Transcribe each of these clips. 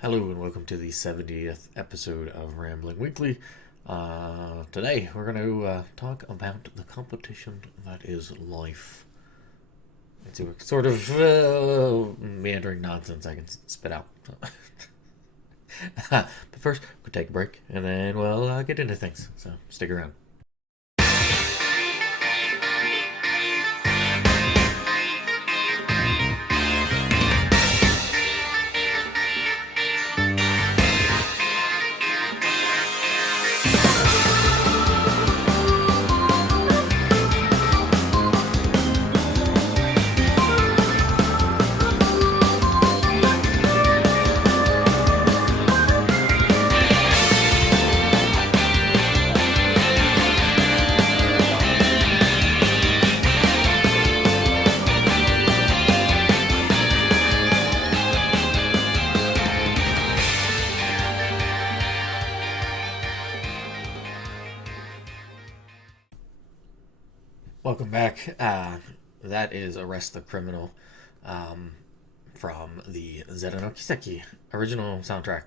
Hello and welcome to the 70th episode of Rambling Weekly. Today we're going to talk about the competition that is life. It's a sort of meandering nonsense I can spit out. But first, we'll take a break and then we'll get into things. So stick around. Welcome back. That is Arrest the Criminal um, from the Zero no Kiseki original soundtrack,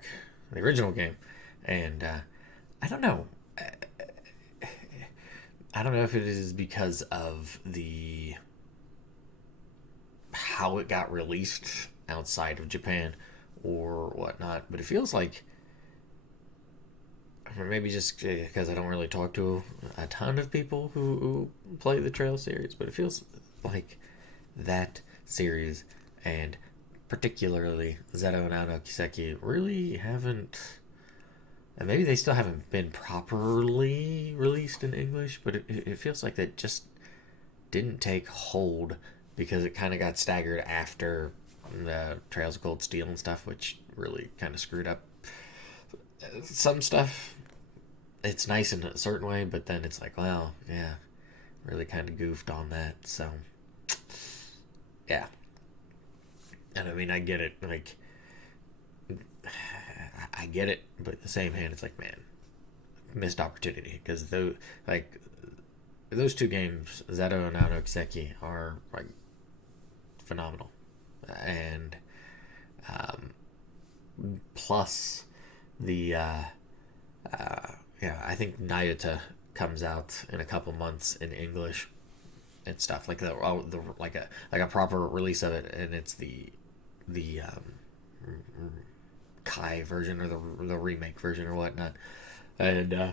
the original game. And I don't know. I don't know if it is because of the how it got released outside of Japan or whatnot, but it feels like, or maybe just because I don't really talk to a ton of people who play the Trail series, but it feels like that series and particularly Zero no Kiseki really haven't, and maybe they still haven't been properly released in English, but it feels like that just didn't take hold because it kind of got staggered after the Trails of Cold Steel and stuff, which really kind of screwed up some stuff. It's nice in a certain way, but then it's like, well, yeah, really kind of goofed on that. So, yeah. And I mean, I get it. Like, I get it, but at the same hand, it's like, man, missed opportunity because those two games, Zero and Naoto Kiseki, are like phenomenal, and um, plus the yeah, I think Nayuta comes out in a couple months in English and stuff like the like a proper release of it, and it's the Kai version or the remake version or whatnot, and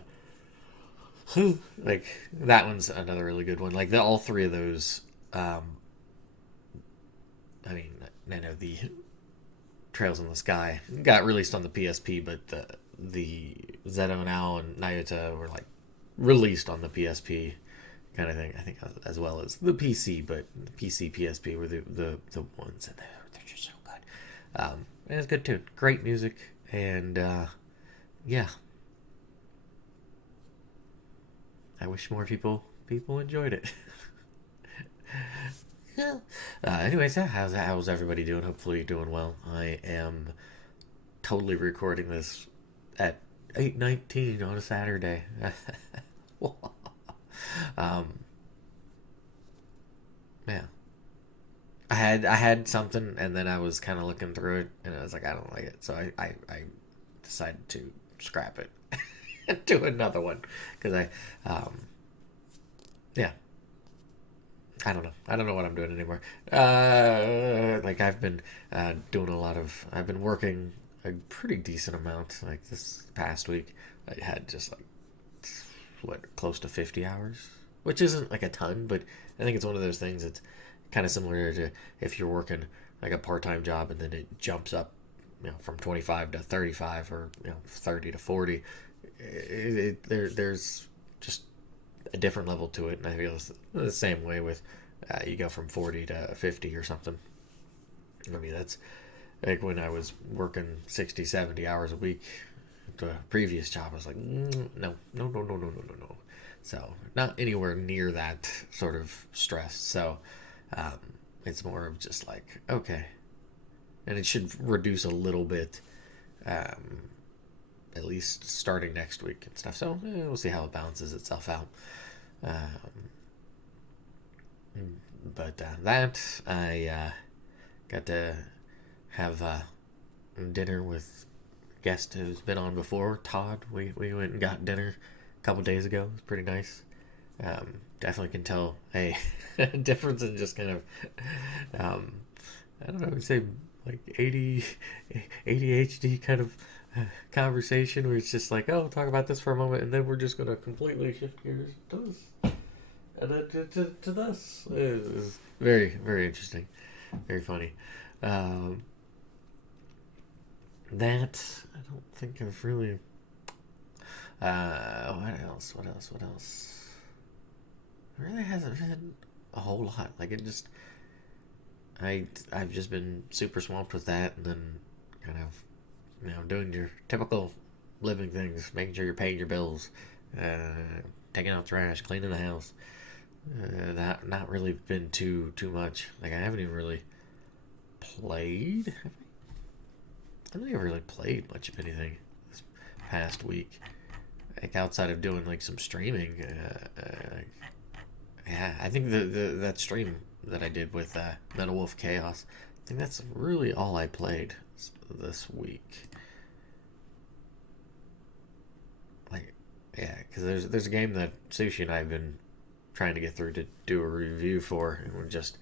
like that one's another really good one. Like all three of those, I mean, I know the Trails in the Sky got released on the PSP, but the Zeno Now and Nayuta were like released on the PSP kind of thing. I think as well as the PC, but PC PSP were the ones, and they're just so good. And it's good too. Great music, and yeah, I wish more people enjoyed it. Yeah. Anyways, yeah, how's everybody doing? Hopefully, you're doing well. I am totally recording this at 8:19 on a Saturday. um, yeah, I had something, and then I was kind of looking through it, and I was like, I don't like it, so I decided to scrap it and do another one because yeah, I don't know. I don't know what I'm doing anymore. Like I've been doing a lot of. I've been working a pretty decent amount. Like this past week, I had just like what close to 50 hours, which isn't like a ton, but I think it's one of those things that's kind of similar to if you're working like a part-time job and then it jumps up, from 25 to 35 or 30 to 40. There's just a different level to it, and I feel it's the same way with you go from 40 to 50 or something. I mean, that's like when I was working 60, 70 hours a week. The previous job, I was like, no, no, no, no, no, no, no, no. So, not anywhere near that sort of stress. So, um, it's more of just like, okay. And it should reduce a little bit, um, at least starting next week and stuff. So, we'll see how it balances itself out. Um, but that I got to have dinner with a guest who's been on before, Todd. We went and got dinner a couple days ago. It was pretty nice. Definitely can tell a difference in just kind of, um, I don't know, I'd say like ADHD kind of conversation where it's just like, oh, talk about this for a moment, and then we're just going to completely shift gears to this. And then to this. It was very, very interesting. Very funny. That, I don't think I've really. What else? What else? What else? It really hasn't been a whole lot. Like, it just. I've just been super swamped with that, and then kind of, doing your typical living things, making sure you're paying your bills, taking out trash, cleaning the house. Not really been too much. Like, I haven't even really played. I don't think I've really played much of anything this past week. Like, outside of doing like some streaming. Yeah, I think that stream that I did with Metal Wolf Chaos, I think that's really all I played this week. Like, yeah, because there's a game that Sushi and I have been trying to get through to do a review for, and I just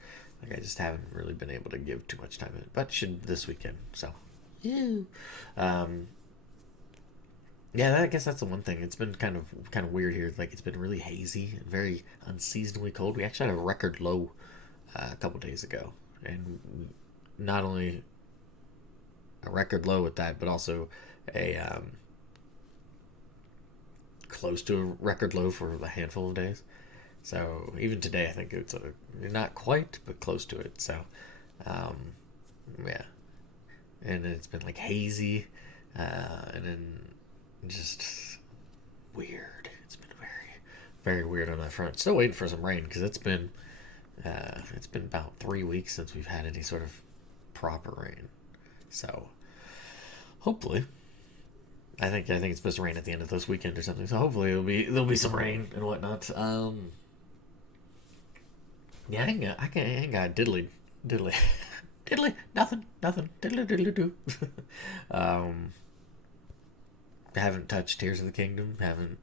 haven't really been able to give too much time in it, but should this weekend. So, yeah. Yeah, I guess that's the one thing. It's been kind of weird here. Like, it's been really hazy and very unseasonably cold. We actually had a record low a couple days ago, and not only a record low with that, but also a close to a record low for a handful of days. So even today, I think it's not quite, but close to it. So, yeah, and it's been like hazy, and then just weird. It's been very, very weird on that front. Still waiting for some rain because it's been about 3 weeks since we've had any sort of proper rain. So hopefully, I think it's supposed to rain at the end of this weekend or something. So hopefully there'll be some rain and whatnot. Yeah, I ain't got diddly, nothing, diddly do. I haven't touched Tears of the Kingdom. Haven't.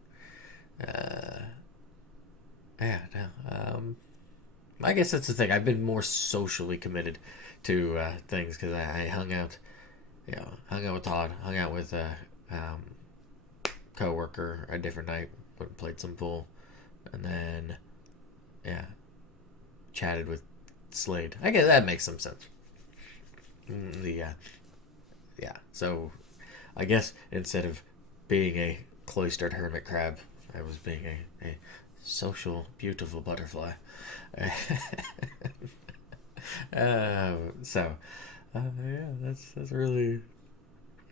Yeah, no. I guess that's the thing. I've been more socially committed to things because I hung out with Todd, hung out with a coworker a different night, went and played some pool, and then chatted with Slade. I guess that makes some sense. So I guess instead of being a cloistered hermit crab, I was being a social, beautiful butterfly. Yeah, that's really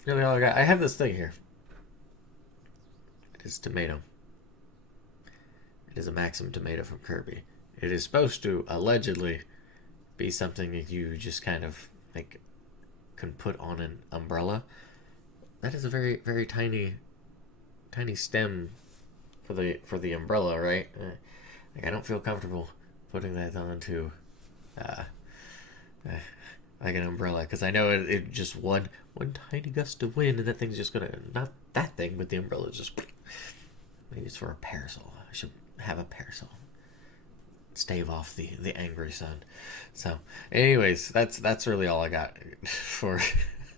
all I got. I have this thing here. It is tomato. It is a Maxim tomato from Kirby. It is supposed to allegedly be something that you just kind of like can put on an umbrella. That is a very, very tiny stem for the umbrella, right? Like, I don't feel comfortable putting that onto like an umbrella because I know it just one tiny gust of wind and that thing's just gonna, not that thing, but the umbrella is just, maybe it's for a parasol. I should have a parasol. Stave off the angry sun. So, anyways, that's really all I got for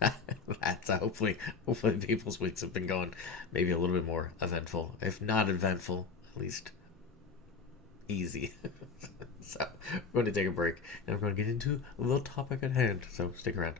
that. So hopefully people's weeks have been going maybe a little bit more eventful. If not eventful, at least easy. So, we're going to take a break, and I'm going to get into the topic at hand. So, stick around.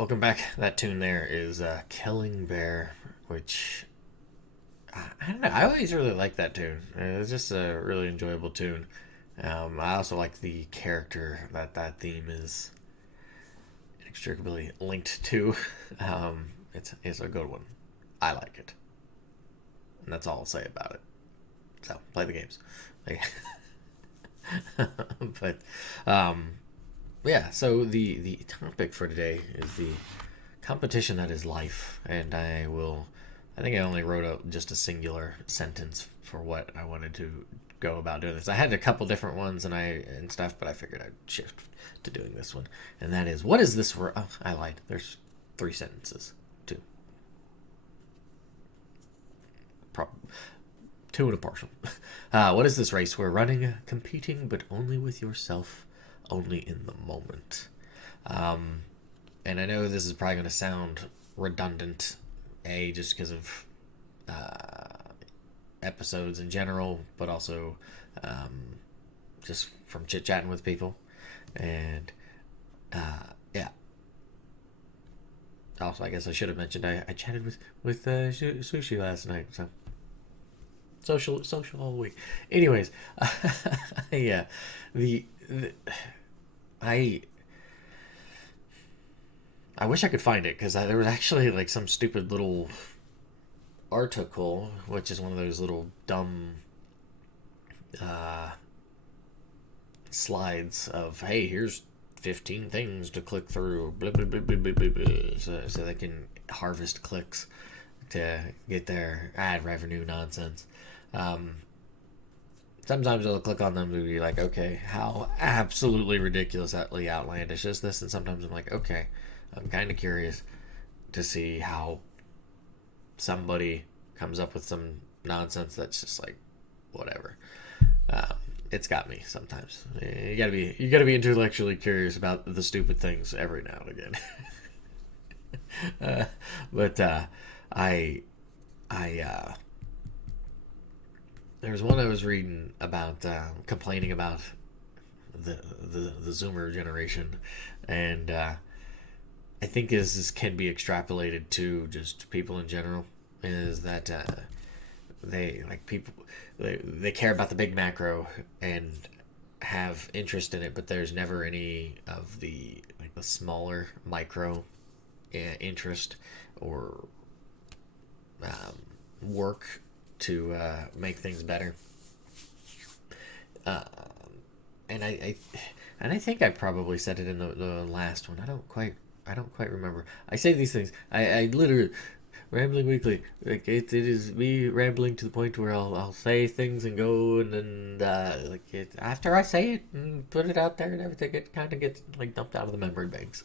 welcome back. That tune there is Killing Bear, which I don't know. I always really like that tune. It's just a really enjoyable tune. I also like the character that that theme is inextricably linked to. It's a good one. I like it, and that's all I'll say about it. So play the games. Like, but um, yeah. So the topic for today is the competition that is life, and I will. I think I only wrote out just a singular sentence for what I wanted to go about doing this. I had a couple different ones and stuff, but I figured I'd shift to doing this one, and that is, what is this? Oh, I lied. There's three sentences. Two. Two and a partial. What is this race? We're running, competing, but only with yourself, only in the moment. And I know this is probably going to sound redundant, just because of episodes in general, but also just from chit chatting with people, and yeah. Also, I guess I should have mentioned I chatted with Sushi last night, so social all week. Anyways, yeah, the I I wish I could find it because there was actually like some stupid little article, which is one of those little dumb uh, slides of, hey, here's 15 things to click through, blah, blah, blah, blah, blah, blah, blah, so they can harvest clicks to get their ad revenue nonsense. Um, Sometimes I'll click on them to be like, okay, how absolutely ridiculously outlandish is this? And sometimes I'm like, okay, I'm kind of curious to see how somebody comes up with some nonsense that's just like, whatever. It's got me sometimes. You gotta be intellectually curious about the stupid things every now and again. But I there was one I was reading about, complaining about the Zoomer generation, and I think this can be extrapolated to just people in general. Is that they like people they care about the big macro and have interest in it, but there's never any of the like the smaller micro interest or work to make things better. Uh, and I think I probably said it in the last one. I don't quite remember. I say these things. I literally rambling weekly. Like it is me rambling to the point where I'll say things and go, and then after I say it and put it out there and everything, it kind of gets like dumped out of the memory banks.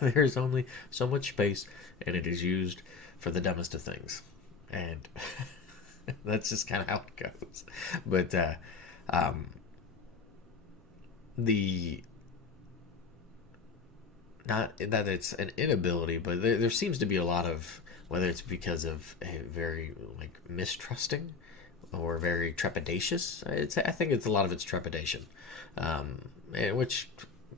There's only so much space, and it is used for the dumbest of things, and that's just kind of how it goes. But the not that it's an inability, but there seems to be a lot of, whether it's because of a very like mistrusting or very trepidatious. I think it's a lot of it's trepidation, which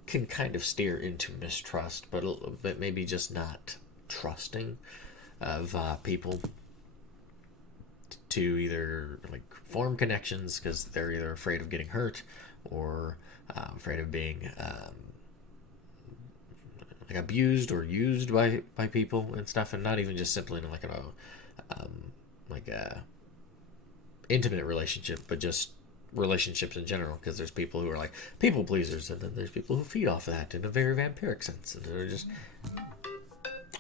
can kind of steer into mistrust, but maybe just not trusting of people to either like form connections because they're either afraid of getting hurt or afraid of being like abused or used by people and stuff, and not even just simply in like a intimate relationship, but just relationships in general. Because there's people who are like people pleasers, and then there's people who feed off of that in a very vampiric sense, and they're just,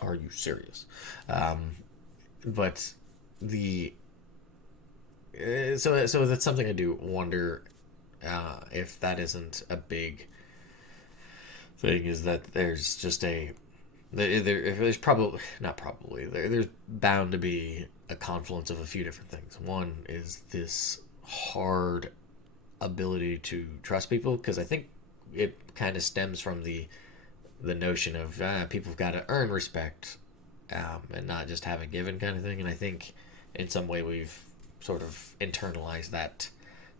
are you serious? But the so that's something I do wonder if that isn't a big thing, is that there's just there's probably not probably there's bound to be a confluence of a few different things. One is this hard ability to trust people, because I think it kind of stems from the notion of people have got to earn respect, and not just have it given kind of thing. And I think in some way we've sort of internalized that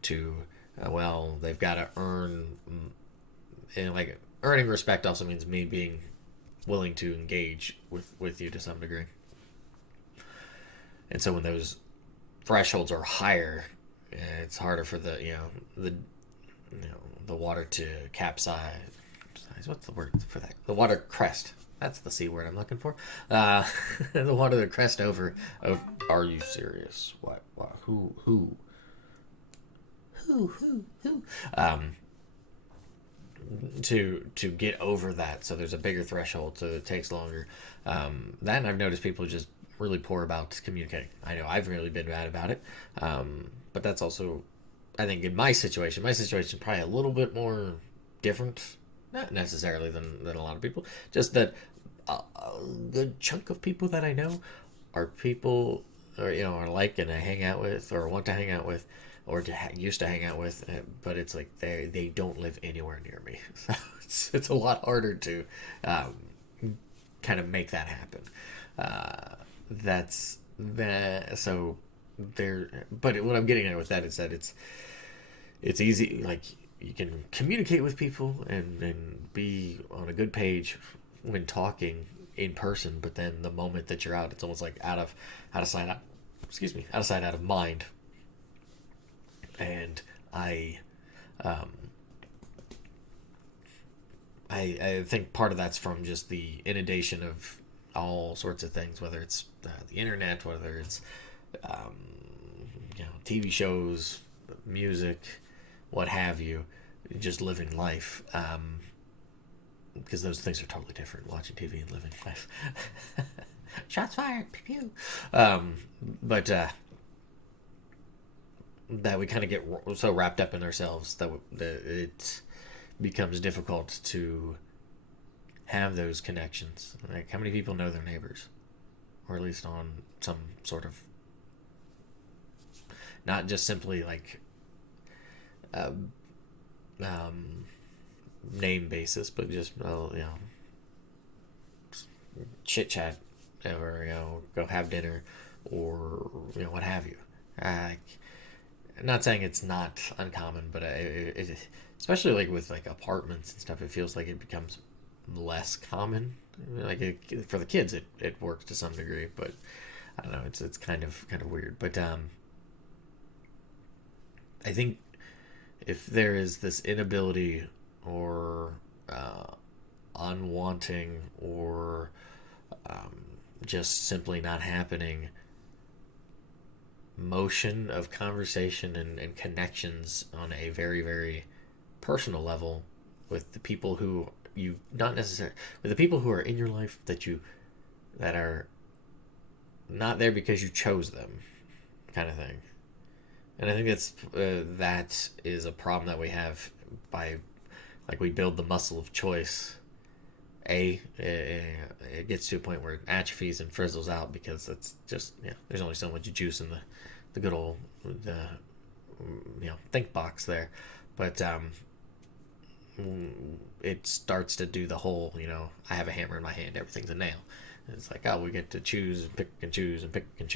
to well, they've got to earn, and like earning respect also means me being willing to engage with you to some degree. And so when those thresholds are higher, it's harder for the water to capsize. What's the word for that? The water crest. That's the C word I'm looking for. The water to crest over. Are you serious? What? Who? To get over that, so there's a bigger threshold, so it takes longer. That, and I've noticed people just really poor about communicating. I know I've really been bad about it, but that's also, I think, in my situation probably a little bit more different, not necessarily than a lot of people. Just that a good chunk of people that I know are people, or are like, and I hang out with, or want to hang out with, or used to hang out with, but it's like they don't live anywhere near me, so it's a lot harder to kind of make that happen. That's that. So there, but what I'm getting at with that is that it's easy. Like, you can communicate with people and be on a good page when talking in person, but then the moment that you're out, it's almost like out of sight, out of sight, out of mind. And I think part of that's from just the inundation of all sorts of things, whether it's the internet, whether it's TV shows, music, what have you, just living life. Because those things are totally different, watching TV and living life. Shots fired, pew pew. But that we kind of get so wrapped up in ourselves that it becomes difficult to have those connections. Like, how many people know their neighbors, or at least on some sort of, not just simply like name basis, but just chit chat, or go have dinner, or what have you. I'm not saying it's not uncommon, but especially like with like apartments and stuff, it feels like it becomes less common. Like, for the kids, it works to some degree, but I don't know. It's kind of weird. But I think if there is this inability, or unwanting, or just simply not happening motion of conversation and connections on a very, very personal level with the people who you, not necessarily with the people who are in your life that are not there because you chose them, kind of thing. And I think that is a problem that we have by, like, we build the muscle of choice. It gets to a point where it atrophies and frizzles out, because it's just, there's only so much juice in the good old think box there. But it starts to do the whole, I have a hammer in my hand, everything's a nail. And it's like, oh, we get to choose and pick and choose and pick and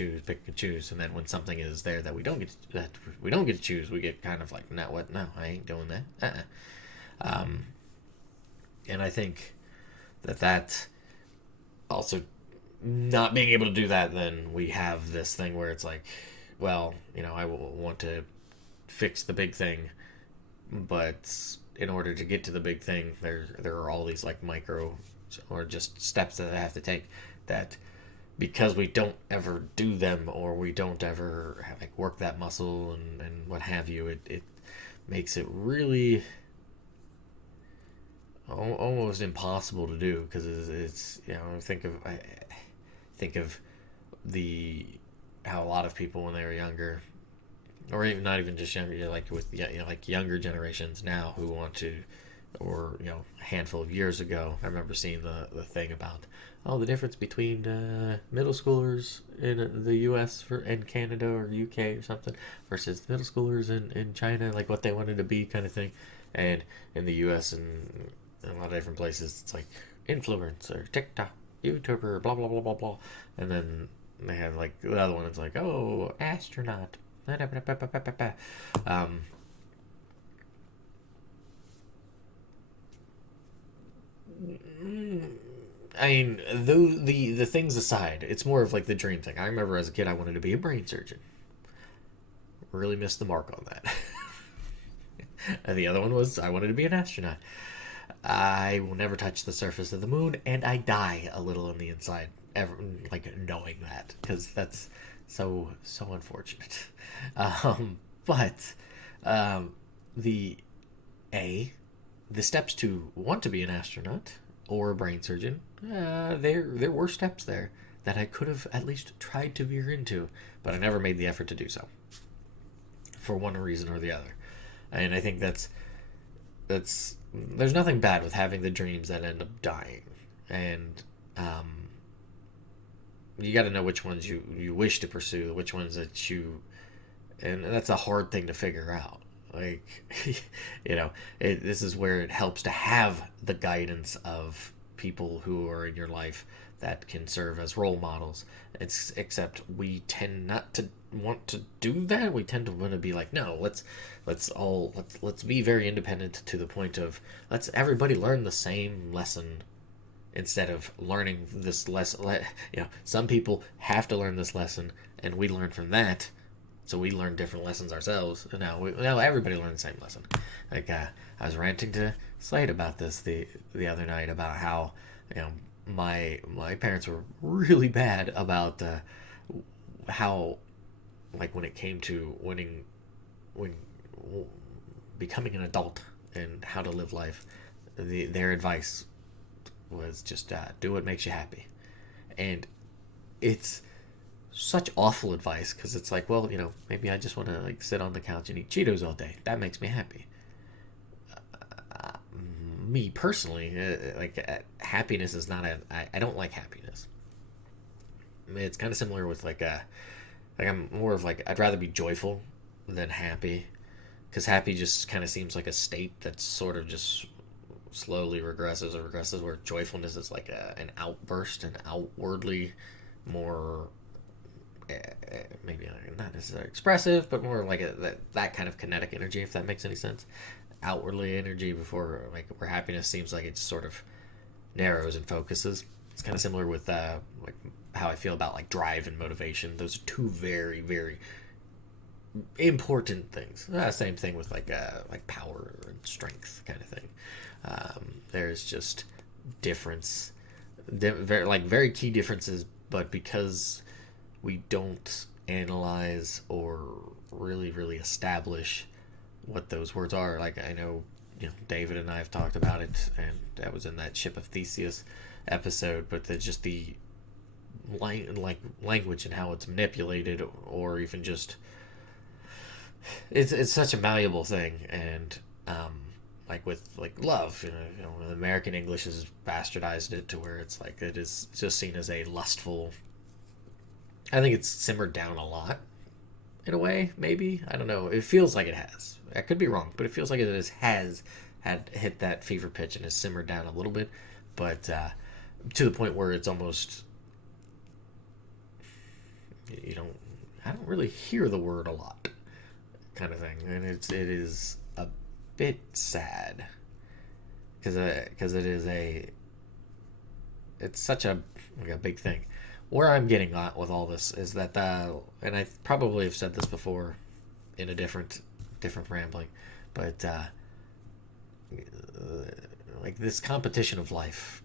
choose, and then when something is there that we don't get to choose, we get kind of like, no, what? No, I ain't doing that. And I think that also, not being able to do that, then we have this thing where it's like, well, I want to fix the big thing, but in order to get to the big thing, there are all these like micro or just steps that I have to take, that because we don't ever do them, or we don't ever work that muscle and what have you, it makes it really almost impossible to do, because it's think of how a lot of people when they were younger, or even not even just younger, like with like younger generations now who want to, or a handful of years ago, I remember seeing the thing about the difference between middle schoolers in the U.S. and Canada or UK or something versus middle schoolers in China, like what they wanted to be, kind of thing. And in the U.S. and in a lot of different places, it's like influencer, TikTok, YouTuber, blah blah blah blah blah, and then they have like the other one. It's like, oh, astronaut. I mean, though the things aside, it's more of like the dream thing. I remember as a kid, I wanted to be a brain surgeon. Really missed the mark on that. And the other one was I wanted to be an astronaut. I will never touch the surface of the moon, and I die a little on the inside, ever, like knowing that, because that's so unfortunate. But the a the steps to want to be an astronaut or a brain surgeon, there were steps there that I could have at least tried to veer into, but I never made the effort to do so for one reason or the other. And I think that's there's nothing bad with having the dreams that end up dying, and you got to know which ones you wish to pursue, which ones that you, and that's a hard thing to figure out. Like, this is where it helps to have the guidance of people who are in your life that can serve as role models. It's except we tend not to want to do that. We tend to want to be like, no, let's be very independent to the point of let's everybody learn the same lesson instead of learning this lesson. Some people have to learn this lesson, and we learn from that. So we learn different lessons ourselves. And now everybody learns the same lesson. Like I was ranting to Slade about this the other night about how my parents were really bad about how, like, when it came to when becoming an adult and how to live life, their advice was just do what makes you happy. And it's such awful advice because it's like, well, maybe I just want to like sit on the couch and eat Cheetos all day. That makes me happy. Me personally, happiness is not I don't like happiness. It's kind of similar with like I'm more of like I'd rather be joyful than happy, because happy just kind of seems like a state that's sort of just slowly regresses, where joyfulness is like an outburst and outwardly more maybe not necessarily expressive, but more like that kind of kinetic energy, if that makes any sense. Outwardly energy before, like, where happiness seems like it just sort of narrows and focuses. It's kind of similar with like how I feel about like drive and motivation. Those are two very, very important things. Same thing with like power and strength kind of thing. There's just difference, very key differences, but because we don't analyze or really establish what those words are. Like, I know, David and I have talked about it, and that was in that Ship of Theseus episode, but just the language and how it's manipulated, or even just it's such a malleable thing. And like with like love, American English has bastardized it to where it's like it is just seen as a lustful. I think it's simmered down a lot in a way, maybe. I don't know. It feels like it has. I could be wrong, but it feels like it has had hit that fever pitch and has simmered down a little bit, but to the point where it's almost, I don't really hear the word a lot, kind of thing, and it is a bit sad because it's such a big thing. Where I'm getting at with all this is that, and I probably have said this before in a different rambling, but like this competition of life,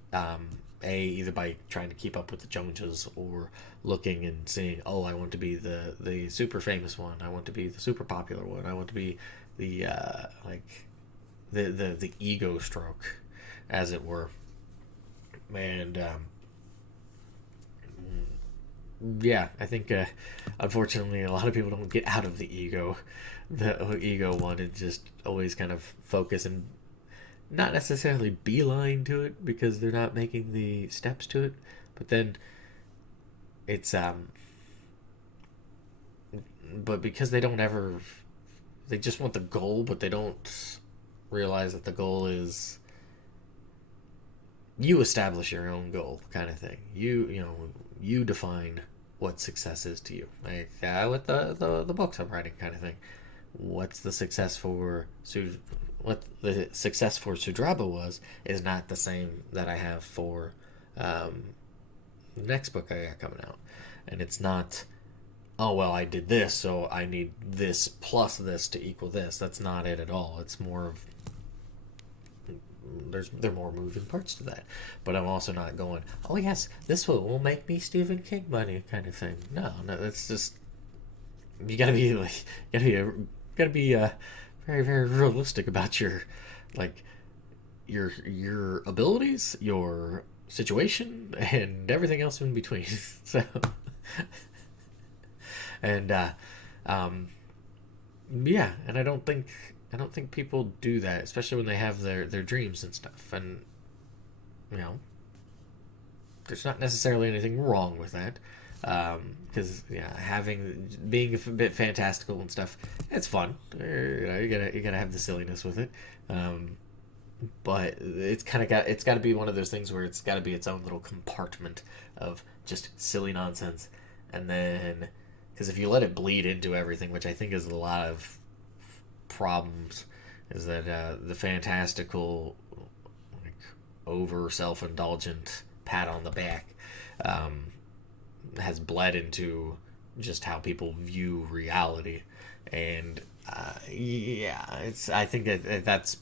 either by trying to keep up with the Joneses or looking and seeing, oh, I want to be the super famous one, I want to be the super popular one, I want to be the the ego stroke, as it were, and yeah, I think unfortunately a lot of people don't get out of the ego one, and just always kind of focus and not necessarily beeline to it because they're not making the steps to it, but then it's but because they just want the goal, but they don't realize that the goal is you establish your own goal, kind of thing. You define what success is to you. Like with the books I'm writing, kind of thing. What's the success for what the success for Sudraba was is not the same that I have for um, next book I got coming out, and it's not, oh well, I did this, so I need this plus this to equal this. That's not it at all. It's more of there are more moving parts to that. But I'm also not going, oh yes, this will make me Stephen King money kind of thing. No, that's just you gotta be like gotta be very very realistic about your like your abilities, your situation, and everything else in between. So and um, yeah, and I don't think people do that, especially when they have their dreams and stuff. And you know, there's not necessarily anything wrong with that, because yeah, having being a bit fantastical and stuff, it's fun. You gotta have the silliness with it. But it's got to be one of those things where it's got to be its own little compartment of just silly nonsense, and then because if you let it bleed into everything, which I think is a lot of problems, is that the fantastical, like, over self indulgent pat on the back um, has bled into just how people view reality, and yeah, it's I think that's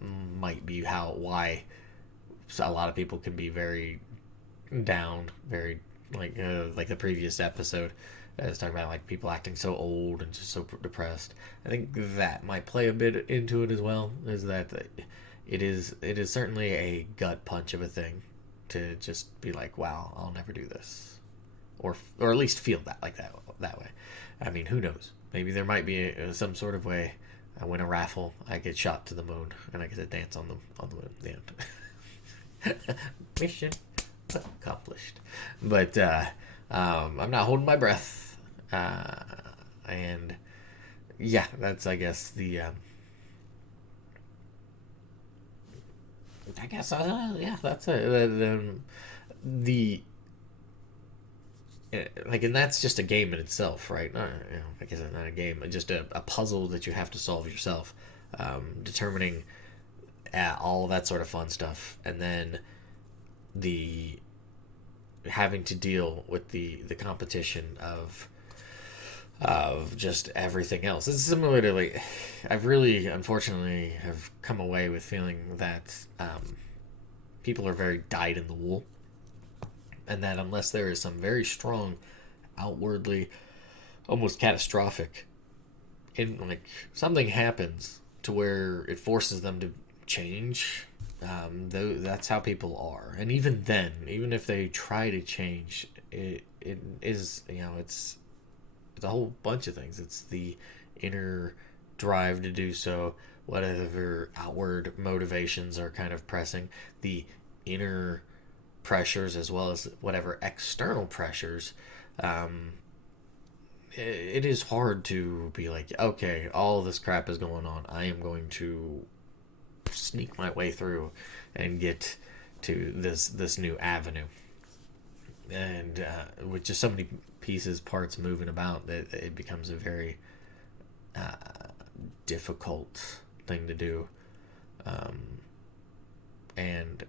might be how why a lot of people can be very down, very like the previous episode. I was talking about like people acting so old and just so depressed. I think that might play a bit into it as well. Is that it is certainly a gut punch of a thing to just be like, wow, I'll never do this, or at least feel that like that way. I mean, who knows? Maybe there might be some sort of way. I win a raffle, I get shot to the moon, and I get to dance on the moon. The end. Mission accomplished. But I'm not holding my breath, and yeah, that's I guess the I guess yeah, that's it. The like, and that's just a game in itself, right? Not, I guess it's not a game, just a puzzle that you have to solve yourself, determining all of that sort of fun stuff, and then the having to deal with the competition of just everything else. It's similar to like I've really unfortunately have come away with feeling that people are very dyed in the wool, and that unless there is some very strong, outwardly almost catastrophic, in like something happens to where it forces them to change. Though that's how people are, and even then, even if they try to change, it is it's a whole bunch of things. It's the inner drive to do so, whatever outward motivations are kind of pressing, the inner pressures as well as whatever external pressures. It is hard to be like, okay, all this crap is going on. I am going to sneak my way through and get to this new avenue. And with just so many pieces, parts moving about, that it becomes a very difficult thing to do. And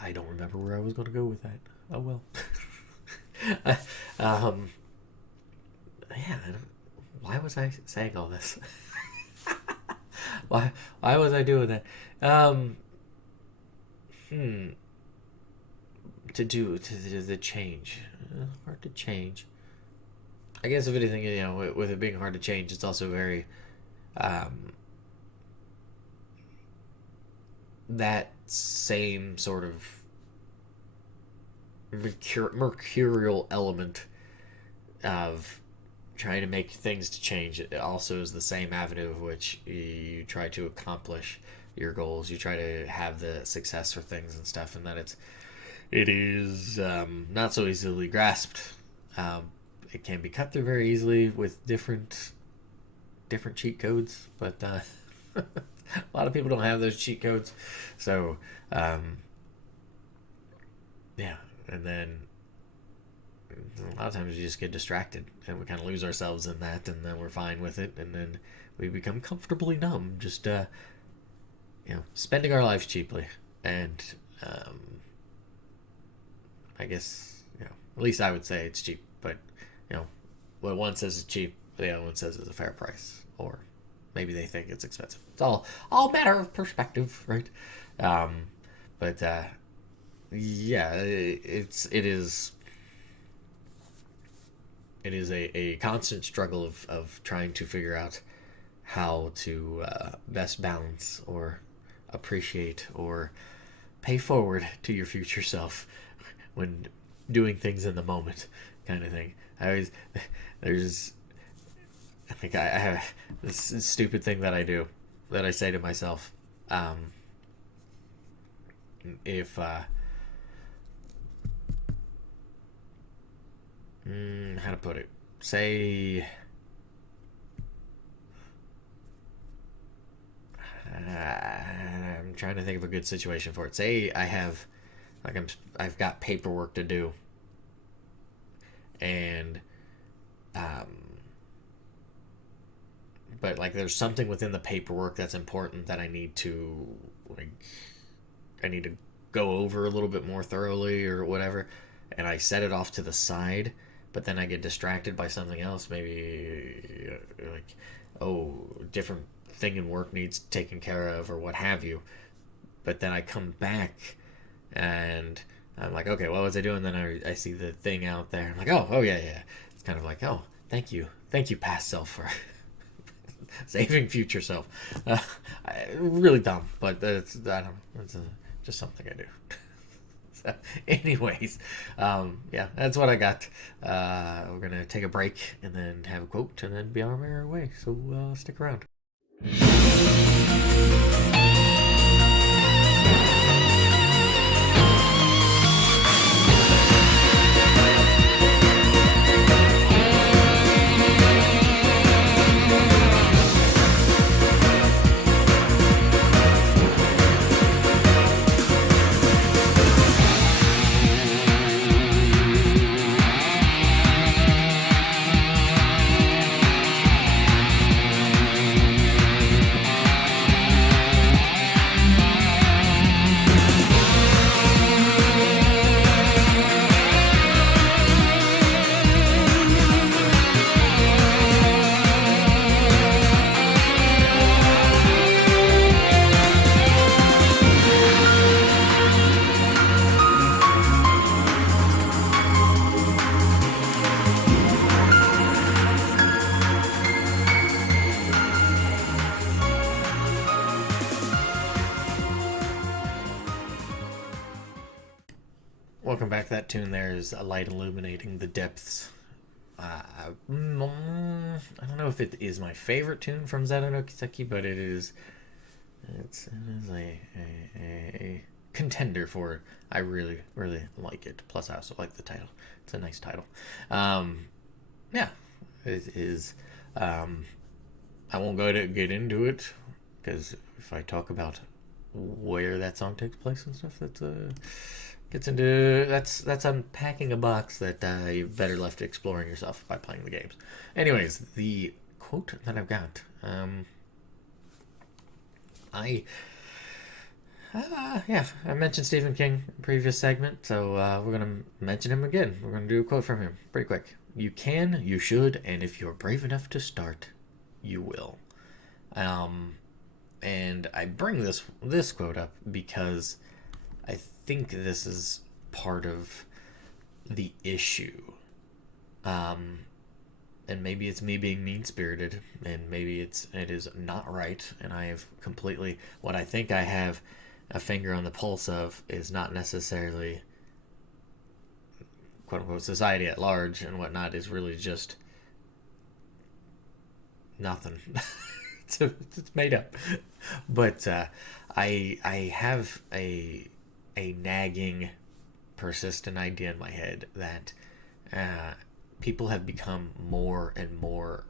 I don't remember where I was going to go with that. Oh well. Yeah. Why was I saying all this? Why was I doing that? Hmm. To do the change. Hard to change. I guess if anything, with it being hard to change, it's also very that same sort of mercurial element of trying to make things to change. It also is the same avenue of which you try to accomplish your goals. You try to have the success for things and stuff, and that it is not so easily grasped. It can be cut through very easily with different cheat codes, but a lot of people don't have those cheat codes. So yeah, and then a lot of times we just get distracted and we kind of lose ourselves in that, and then we're fine with it, and then we become comfortably numb. Just spending our lives cheaply, and I guess at least I would say it's cheap, but you know what one says is cheap, the other one says is a fair price, or maybe they think it's expensive. It's all matter of perspective, right? Um, but yeah, it is a constant struggle of trying to figure out how to best balance or appreciate or pay forward to your future self when doing things in the moment, kind of thing. There's I think I have this stupid thing that I do, that I say to myself, if how to put it, say, I'm trying to think of a good situation for it. Say I have, I've got paperwork to do, and um, but like there's something within the paperwork that's important that like I need to go over a little bit more thoroughly or whatever, and I set it off to the side, but then I get distracted by something else, maybe like, oh, different thing in work needs taken care of or what have you. But then I come back and I'm like, okay, what was I doing? Then I see the thing out there. I'm like, oh yeah, yeah. It's kind of like, oh, thank you, past self, for saving future self. Really dumb, but I don't. It's just something I do. So, anyways, yeah, that's what I got. We're gonna take a break and then have a quote and then be on our merry way. So stick around. Welcome back. That tune there is a light illuminating the depths. I don't know if it is my favorite tune from Zero no Kiseki, but it is a contender for it. I really, really like it. Plus, I also like the title. It's a nice title. Yeah, it is. I won't get into it, because if I talk about where that song takes place and stuff, that's unpacking a box that you better left exploring yourself by playing the games. Anyways, the quote that I've got, I mentioned Stephen King in the previous segment, so we're gonna mention him again. We're gonna do a quote from him pretty quick. You can, you should, and if you're brave enough to start, you will. And I bring this quote up because I think this is part of the issue. And maybe it's me being mean-spirited, and maybe it is not right, and I have completely, what I think I have a finger on the pulse of is not necessarily, quote-unquote, society at large and whatnot, is really just nothing. It's made up. But I have a nagging, persistent idea in my head that people have become more and more,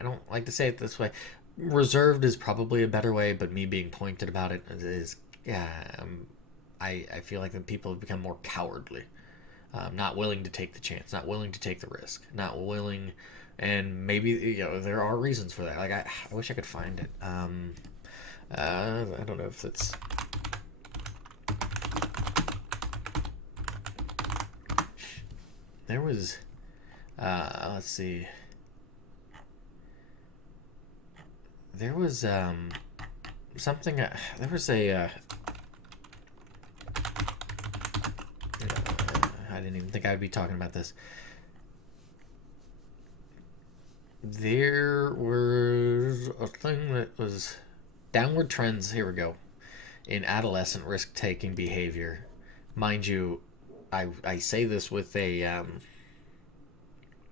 I don't like to say it this way, reserved is probably a better way, but me being pointed about it is, I feel like that people have become more cowardly, not willing to take the chance, not willing to take the risk, not willing, and maybe there are reasons for that. Like I wish I could find it. I don't know if that's. There was, let's see. There was something. There was a. I didn't even think I'd be talking about this. There was a thing that was downward trends. Here we go. In adolescent risk-taking behavior, mind you, I say this with a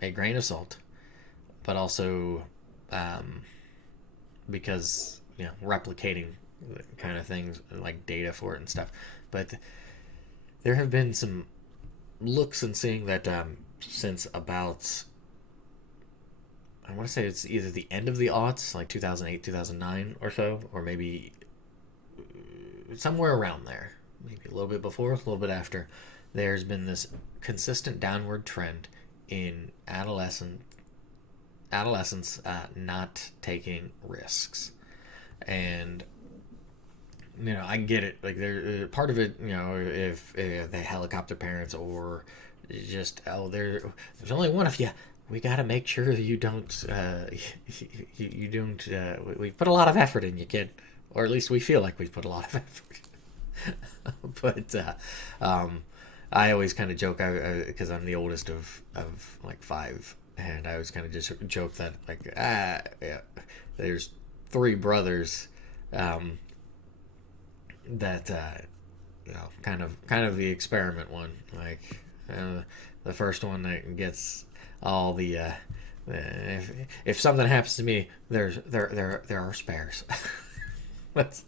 grain of salt, but also because replicating kind of things like data for it and stuff. But there have been some looks and seeing that since about, I want to say it's either the end of the aughts, like 2008, 2009 or so, or maybe somewhere around there, maybe a little bit before, a little bit after, there's been this consistent downward trend in adolescents not taking risks. And I get it. Like, they're part of it. If the helicopter parents, or just there's only one of you. We got to make sure you don't. You don't. We put a lot of effort in you, kid, or at least we feel like we put a lot of effort. But I always kind of joke, because I'm the oldest of like five, and I always kind of just joke that, like, yeah, there's three brothers. That kind of the experiment one, like the first one that gets all the if something happens to me, there are spares. That's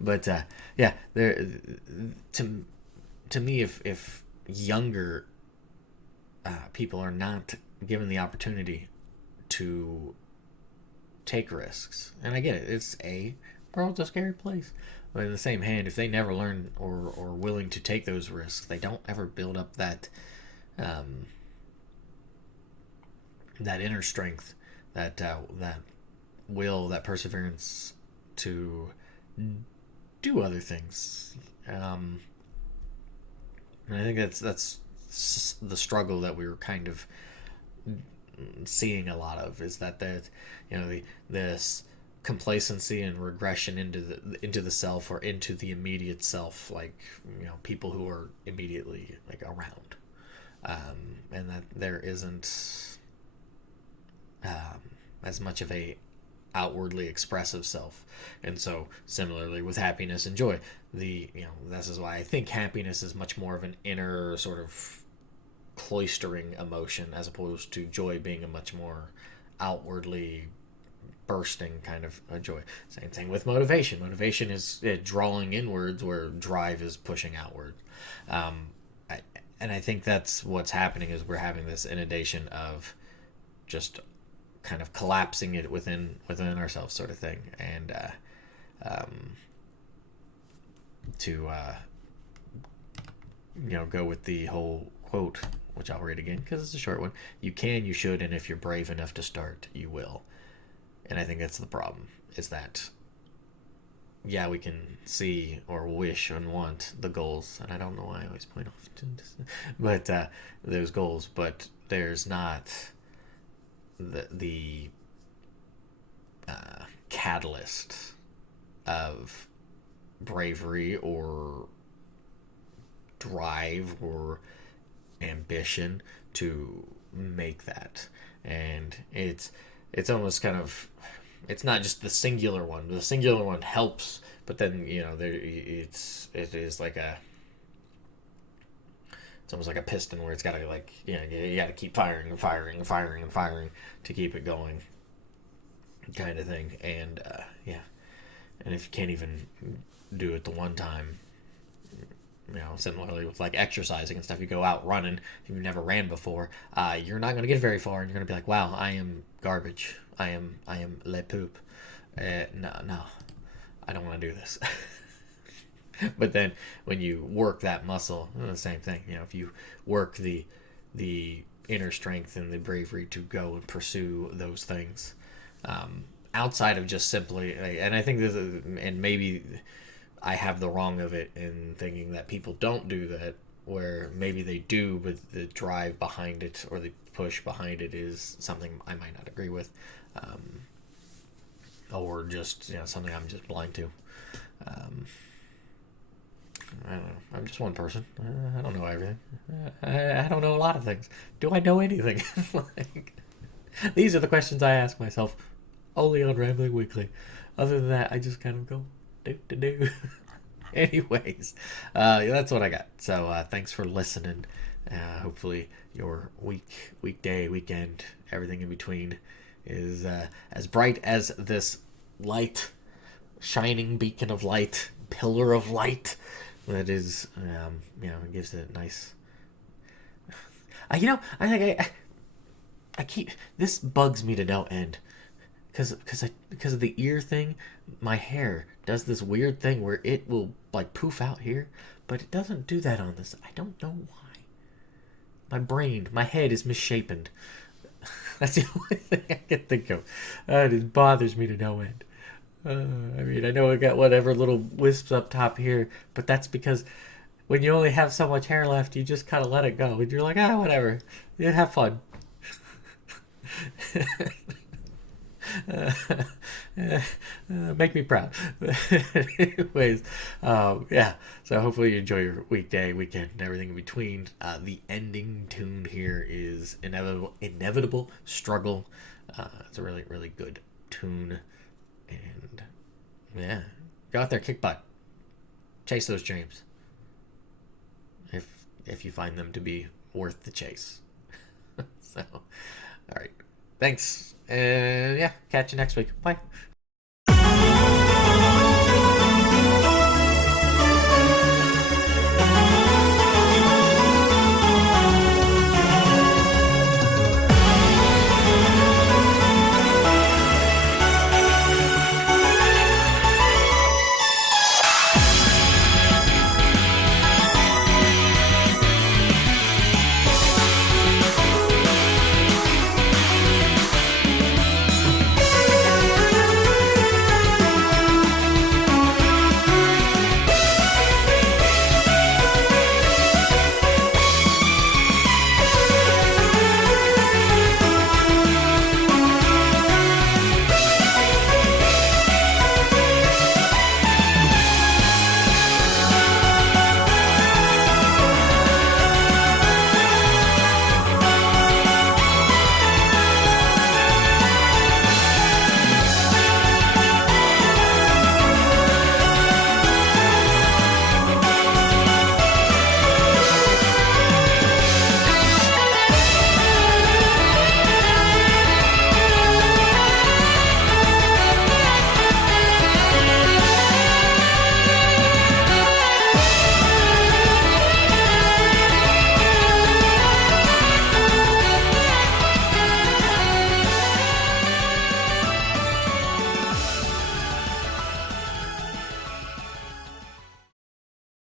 but yeah, there to me, if younger people are not given the opportunity to take risks, and I get it, it's world's a scary place, but in the same hand, if they never learn or willing to take those risks, they don't ever build up that that inner strength, that will, that perseverance to do other things. And I think that's the struggle that we were kind of seeing a lot of, is that this complacency and regression into the self, or into the immediate self, like people who are immediately like around, and that there isn't as much of a outwardly expressive self. And so similarly with happiness and joy, this is why I think happiness is much more of an inner sort of cloistering emotion, as opposed to joy being a much more outwardly bursting kind of a joy. Same thing with motivation. Motivation is drawing inwards, where drive is pushing outward. And I think that's what's happening, is we're having this inundation of just kind of collapsing it within ourselves, sort of thing. And to go with the whole quote, which I'll read again because it's a short one: you can, you should, and if you're brave enough to start, you will. And I think that's the problem, is that we can see or wish and want the goals, and I don't know why I always point off to this, but those goals, but there's not the catalyst of bravery or drive or ambition to make that. And it's almost kind of, it's not just the singular one. The singular one helps, but then it is like it's almost like a piston, where it's got to, like, you got to keep firing and firing and firing and firing to keep it going, kind of thing. And and if you can't even do it the one time, similarly with like exercising and stuff, you go out running, if you've never ran before, you're not going to get very far, and you're going to be like, wow, I am garbage, I am le poop, no, I don't want to do this. But then when you work that muscle, the same thing. If you work the inner strength and the bravery to go and pursue those things, outside of just simply, and I think this is, and maybe I have the wrong of it in thinking that people don't do that, where maybe they do, but the drive behind it or the push behind it is something I might not agree with, um, or just something I'm just blind to. Um, I don't know. I'm just one person. I don't know everything. I don't know a lot of things. Do I know anything? Like, these are the questions I ask myself only on Rambling Weekly. Other than that, I just kind of go do do do. Anyways, that's what I got. So thanks for listening. Hopefully your weekday, weekend, everything in between is as bright as this light, shining beacon of light, pillar of light that is. It gives it a nice. I think I keep this bugs me to no end because of the ear thing. My hair does this weird thing where it will like poof out here, but it doesn't do that on this. I don't know why. My head is misshapen. That's the only thing I can think of. It bothers me to no end. I mean, I know I got whatever little wisps up top here, but that's because when you only have so much hair left, you just kind of let it go, and you're like, whatever, yeah, have fun. uh, Make me proud. Anyways, yeah. So hopefully you enjoy your weekday, weekend, and everything in between. The ending tune here is inevitable struggle. It's a really, really good tune, and yeah, go out there, kick butt, chase those dreams. If you find them to be worth the chase. So, all right. Thanks. And yeah, catch you next week. Bye.